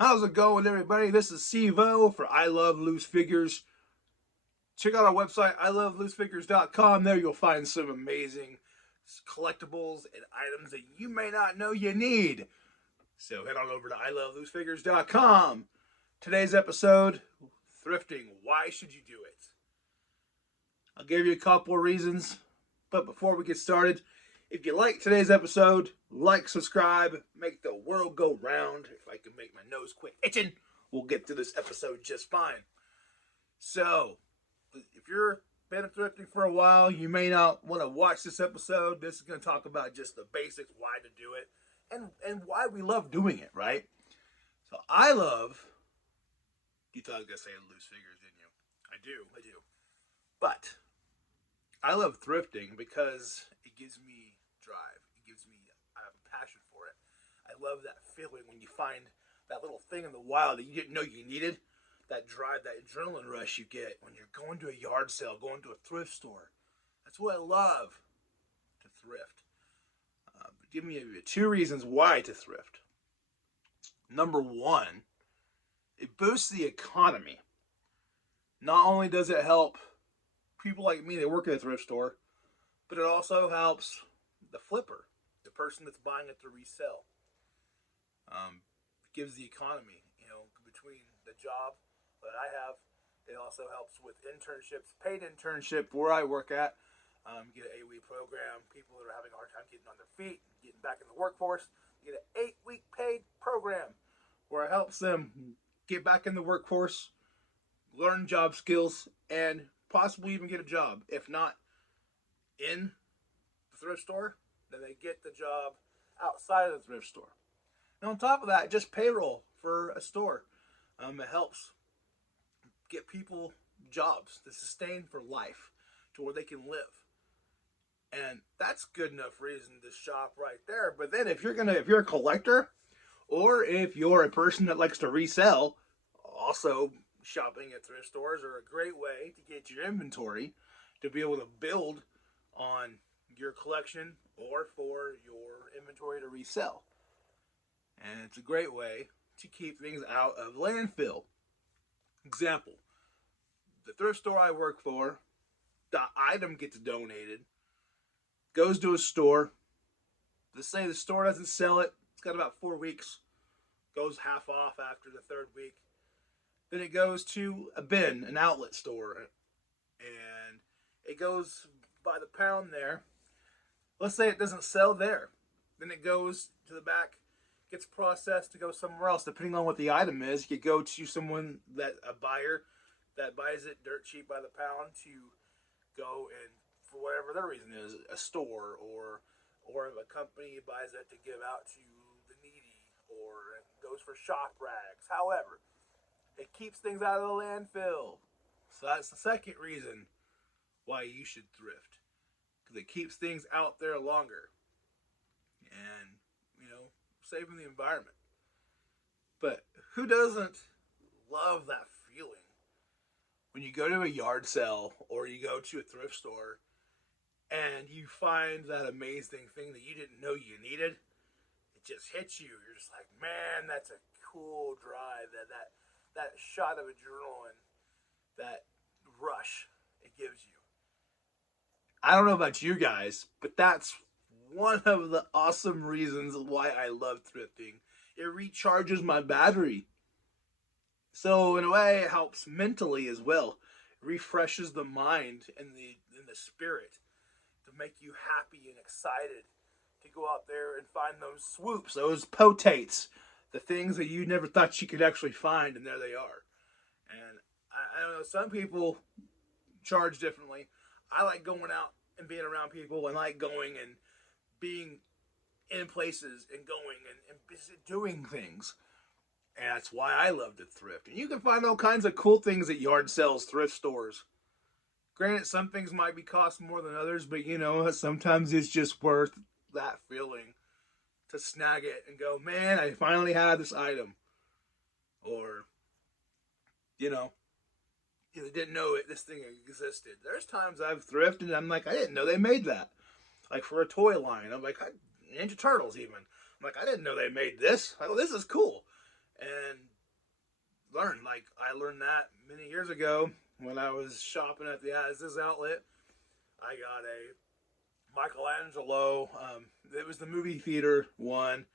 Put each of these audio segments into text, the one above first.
How's it going, everybody? This is Sivo for I Love Loose Figures. Check out our website, iloveloosefigures.com. There you'll find some amazing collectibles and items that you may not know you need. So head on over to iloveloosefigures.com. Today's episode, thrifting. Why should you do it? I'll give you a couple of reasons. But before we get started, if you like today's episode, like, subscribe, make the world go round. If I can make my nose quit itching, we'll get through this episode just fine. So, if you're been thrifting for a while, you may not want to watch this episode. This is going to talk about just the basics, why to do it, and why we love doing it, right? So, you thought I was going to say loose figures, didn't you? I do. But, I love thrifting because it gives me drive. I have a passion for it. I love that feeling when you find that little thing in the wild that you didn't know you needed. That drive, that adrenaline rush you get when you're going to a yard sale, going to a thrift store. That's what I love to thrift. Give me two reasons why to thrift. Number one, it boosts the economy. Not only does it help people like me that work at a thrift store, but it also helps the flipper, the person that's buying it to resell. It gives the economy, between the job that I have, it also helps with internships, paid internship where I work at. Get an 8-week program. People that are having a hard time getting on their feet, getting back in the workforce, get an 8-week paid program where it helps them get back in the workforce, learn job skills, and possibly even get a job. If not in the thrift store, then they get the job outside of the thrift store. And on top of that, just payroll for a store. It helps get people jobs to sustain for life, to where they can live. And that's good enough reason to shop right there. But then if you're a collector, or if you're a person that likes to resell, also shopping at thrift stores are a great way to get your inventory to be able to build on your collection or for your inventory to resell. And it's a great way to keep things out of landfill. Example, the thrift store I work for, the item gets donated, goes to a store. Let's say the store doesn't sell it. It's got about 4 weeks. Goes half off after the third week. Then it goes to a bin, an outlet store. And it goes by the pound there. Let's say it doesn't sell there. Then it goes to the back, gets processed to go somewhere else. Depending on what the item is, you go to someone, a buyer that buys it dirt cheap by the pound, to go and, for whatever their reason is, a store or a company buys it to give out to the needy, or it goes for shop rags. However, it keeps things out of the landfill. So that's the second reason why you should thrift, because it keeps things out there longer and, saving the environment. But who doesn't love that feeling when you go to a yard sale or you go to a thrift store and you find that amazing thing that you didn't know you needed? It just hits you. You're just like, man, that's a cool drive. That shot of adrenaline, that rush it gives you. I don't know about you guys, but that's one of the awesome reasons why I love thrifting. It recharges my battery. So in a way, it helps mentally as well. It refreshes the mind and the spirit to make you happy and excited to go out there and find those swoops, those potates, the things that you never thought you could actually find, and there they are. And I don't know, some people charge differently. I like going out and being around people, and like going and being in places and going and doing things. And that's why I love to thrift. And you can find all kinds of cool things at yard sales, thrift stores. Granted, some things might be cost more than others, but sometimes it's just worth that feeling to snag it and go, man, I finally have this item. Or, didn't know this thing existed. There's times I've thrifted and I'm like, I didn't know they made that. Like for a toy line, I'm like, Ninja Turtles even. I'm like, I didn't know they made this. Oh, this is cool. and learn. Like, I learned that many years ago when I was shopping at the Asda's outlet. I got a Michelangelo. It was the movie theater one,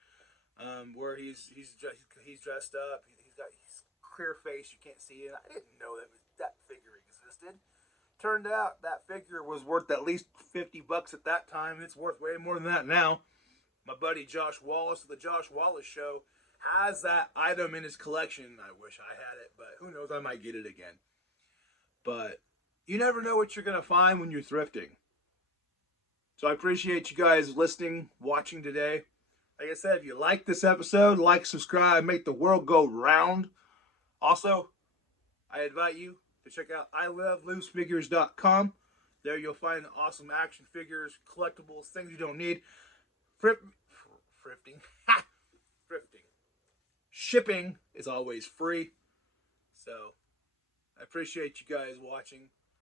where he's dressed up. He's got his clear face. You can't see it. I didn't know that figure existed. Turned out that figure was worth at least $50 at that time. It's worth way more than that now. My buddy Josh Wallace of the Josh Wallace Show has that item in his collection. I wish I had it, but who knows? I might get it again. But you never know what you're going to find when you're thrifting. So I appreciate you guys listening, watching today. Like I said, if you like this episode, like, subscribe, make the world go round. Also, I invite you to check out iloveloosefigures.com. There you'll find awesome action figures, collectibles, things you don't need. Thrifting. Thrifting. Shipping is always free. So I appreciate you guys watching.